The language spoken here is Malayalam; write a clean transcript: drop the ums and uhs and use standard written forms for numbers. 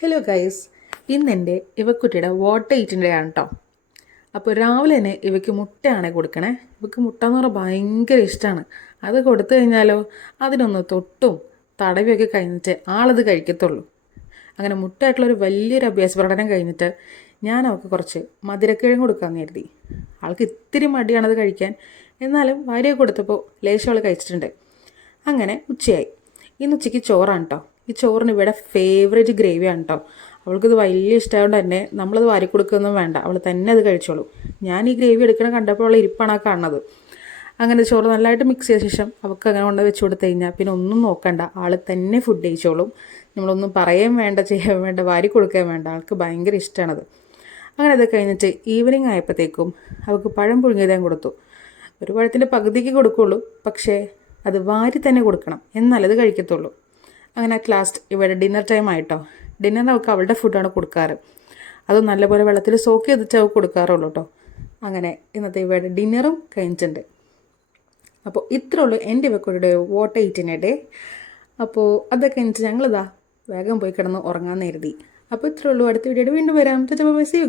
ഹലോ ഗൈസ്, ഇന്നെൻ്റെ ഇവക്കുട്ടിയുടെ വാട്ടർ ഈറ്റിൻ്റെ ആണ് കേട്ടോ. അപ്പോൾ രാവിലെ തന്നെ ഇവയ്ക്ക് മുട്ടയാണ് കൊടുക്കണേ. ഇവയ്ക്ക് മുട്ട എന്ന് പറഞ്ഞാൽ ഭയങ്കര ഇഷ്ടമാണ്. അത് കൊടുത്തു കഴിഞ്ഞാലോ അതിനൊന്ന് തൊട്ടും തടവിയൊക്കെ കഴിഞ്ഞിട്ട് ആളത് കഴിക്കത്തുള്ളൂ. അങ്ങനെ മുട്ടയായിട്ടുള്ളൊരു വലിയൊരു അഭ്യാസ പ്രകടനം കഴിഞ്ഞിട്ട് ഞാൻ അവൾക്ക് കുറച്ച് മധുരക്കിഴങ്ങ് കൊടുക്കാമെന്ന് കരുതി. ആൾക്ക് ഇത്തിരി മടിയാണത് കഴിക്കാൻ, എന്നാലും വാരിയൊക്കെ കൊടുത്തപ്പോൾ ലേശം അവൾ കഴിച്ചിട്ടുണ്ട്. അങ്ങനെ ഉച്ചയായി. ഇന്ന് ഉച്ചയ്ക്ക് ചോറാണ് കേട്ടോ. ഈ ചോറിന് ഇവിടെ ഫേവറേറ്റ് ഗ്രേവിയാണ് കേട്ടോ. അവൾക്കിത് വലിയ ഇഷ്ടമായതുകൊണ്ട് തന്നെ നമ്മളത് വാരി കൊടുക്കുകയൊന്നും വേണ്ട, അവൾ തന്നെ അത് കഴിച്ചോളൂ. ഞാൻ ഈ ഗ്രേവി എടുക്കണം കണ്ടപ്പോൾ അവൾ ഇരിപ്പാണ് ആ കാണുന്നത്. അങ്ങനെ ചോറ് നല്ലതായിട്ട് മിക്സ് ചെയ്ത ശേഷം അവൾക്ക് അങ്ങനെ കൊണ്ട് വെച്ച് കൊടുത്തു കഴിഞ്ഞാൽ പിന്നെ ഒന്നും നോക്കണ്ട, ആൾ തന്നെ ഫുഡ് കഴിച്ചോളും. നമ്മളൊന്നും പറയാൻ വേണ്ട, ചെയ്യാൻ വേണ്ട, വാരി കൊടുക്കാൻ വേണ്ട, ആൾക്ക് ഭയങ്കര ഇഷ്ടമാണത്. അങ്ങനെ അത് കഴിഞ്ഞിട്ട് ഈവനിങ് ആയപ്പോഴത്തേക്കും അവൾക്ക് പഴം പുഴുങ്ങിയത് ഞാൻ കൊടുത്തു. ഒരു പഴത്തിൻ്റെ പകുതിക്ക് കൊടുക്കുള്ളൂ, പക്ഷേ അത് വാരി തന്നെ കൊടുക്കണം, എന്നാലത് കഴിക്കത്തുള്ളൂ. അങ്ങനെ അറ്റ് ലാസ്റ്റ് ഇവിടെ ഡിന്നർ ടൈം ആയിട്ടോ. ഡിന്നറിന് അവൾക്ക് അവളുടെ ഫുഡാണ് കൊടുക്കാറ്. അത് നല്ലപോലെ വെള്ളത്തിൽ സോക്ക് ചെയ്തിട്ട് അവൾക്ക് കൊടുക്കാറുള്ളൂ കേട്ടോ. അങ്ങനെ ഇന്നത്തെ ഇവിടെ ഡിന്നറും കഴിഞ്ഞിട്ടുണ്ട്. അപ്പോൾ ഇത്രേ ഉള്ളൂ എൻ്റെ ഇവക്കുടെ വാട്ടർ ഈറ്റിൻ്റെ ഡേ. അപ്പോൾ അതൊക്കെ കഴിഞ്ഞിട്ട് ഞങ്ങളിതാ വേഗം പോയി കിടന്ന് ഉറങ്ങാൻ കരുതി. അപ്പോൾ ഇത്രേ ഉള്ളൂ. അടുത്ത വീഡിയോയിൽ വീണ്ടും വരാം. See U.